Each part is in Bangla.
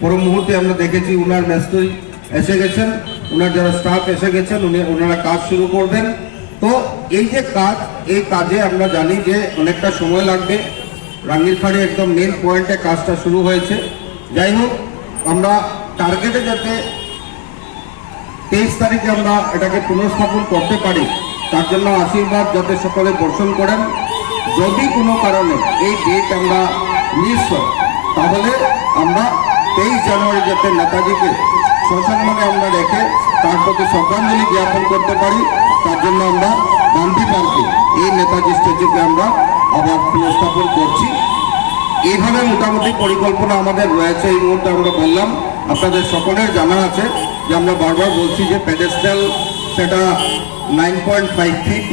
পর মুহূর্তে আমরা দেখেছি উনার মেস্তুই এসে গেছেন ওনার যারা স্টাফ এসে গেছেন, উনি ওনারা কাজ শুরু করবেন। তো এই যে কাজ, এই কাজে আমরা জানি যে অনেকটা সময় লাগবে। রাঙ্গিরখাড়ি একদম মেন পয়েন্টে কাজটা শুরু হয়েছে। যাই হোক, আমরা টার্গেটে যাতে তেইশ তারিখে আমরা এটাকে পুনঃস্থাপন করতে পারি, তার জন্য আশীর্বাদ যাতে সকলে বর্ষণ করেন। যদি কোনো কারণে এই ডেট আমরা মিস হয়, তাহলে আমরা তেইশ জানুয়ারি যাতে নেতাজিকে সসম্মানে আমরা রেখে তার প্রতি শ্রদ্ধাঞ্জলি জ্ঞাপন করতে পারি, তার জন্য আমরা গান্ধী পার্কে এই নেতাজি স্ট্যাচুকে আমরা আবার পুনঃস্থাপন করছি। এইভাবে মোটামুটি পরিকল্পনা আমাদের রয়েছে, এই মুহূর্তে আমরা বললাম, আপনাদের সকলের জানা আছে যে আমরা বারবার বলছি যে প্যাডেস্টাল সেটা নাইন পয়েন্ট ফাইভ ফিট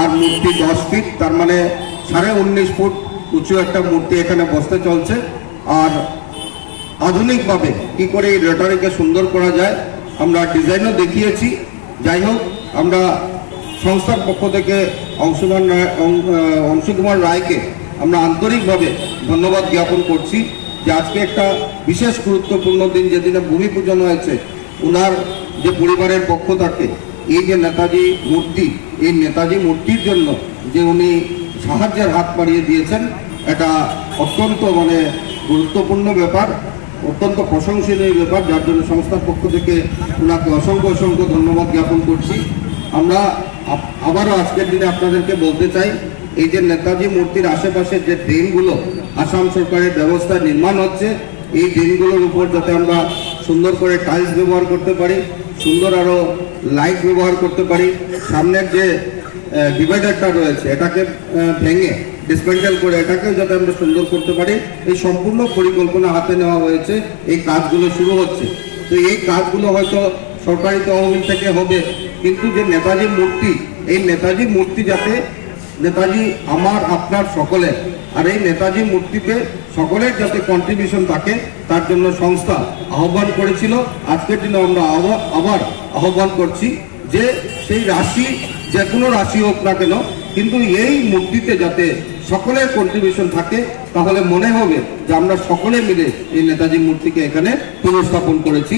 আর মূর্তি দশ ফিট তার মানে সাড়ে উনিশ ফুট উঁচু একটা মূর্তি এখানে বসতে চলছে। আর আধুনিকভাবে কি করে এই রোটারিকে সুন্দর করা যায়, আমরা ডিজাইনও দেখিয়েছি। যাই হোক, আমরা সংস্থার পক্ষ থেকে অংশমান রায়- রায়কে আমরা আন্তরিকভাবে ধন্যবাদ জ্ঞাপন করছি যে আজকে একটা বিশেষ গুরুত্বপূর্ণ দিন যেদিনে ভূমি পূজন হয়েছে, উনার যে পরিবারের পক্ষ থাকে, এই যে নেতাজি মূর্তি, এই নেতাজি মূর্তির জন্য যে উনি সাহায্যের হাত বাড়িয়ে দিয়েছেন, এটা অত্যন্ত মানে গুরুত্বপূর্ণ ব্যাপার। অত্যন্ত প্রশংসনীয় ব্যাপার, যার জন্য সংস্থার পক্ষ থেকে ওনাকে অসংখ্য অসংখ্য ধন্যবাদ জ্ঞাপন করছি। আমরা আবারও আজকের দিনে আপনাদেরকে বলতে চাই, এই যে নেতাজি মূর্তির আশেপাশে যে ড্রেনগুলো আসাম সরকারের ব্যবস্থা নির্মাণ হচ্ছে, এই ড্রেনগুলোর উপর যাতে আমরা সুন্দর করে টাইলস ব্যবহার করতে পারি, সুন্দর আরও লাইট ব্যবহার করতে পারি, সামনের যে ডিভাইডারটা রয়েছে, এটাকে ভেঙে ডিসমেন্টাল করে এটাকেও যাতে আমরা সুন্দর করতে পারি, এই সম্পূর্ণ পরিকল্পনা হাতে নেওয়া হয়েছে, এই কাজগুলো শুরু হচ্ছে। তো এই কাজগুলো হয়তো সরকারি তহবিল থেকে হবে, কিন্তু যে নেতাজি মূর্তি, এই নেতাজি মূর্তি যাতে, নেতাজি আমার, আপনার সকলের, আর এই নেতাজি মূর্তিতে সকলের যাতে কন্ট্রিবিউশন থাকে, তার জন্য সংস্থা আহ্বান করেছিল। আজকের দিনে আমরা আবার আহ্বান করছি যে সেই রাশি যে কোনো রাশি হোক না কেন, কিন্তু এই মূর্তিতে যাতে সকলের কন্ট্রিবিউশন থাকে, তাহলে মনে হবে যে আমরা সকলে মিলে এই নেতাজি মূর্তিকে এখানে পুনঃস্থাপন করেছি।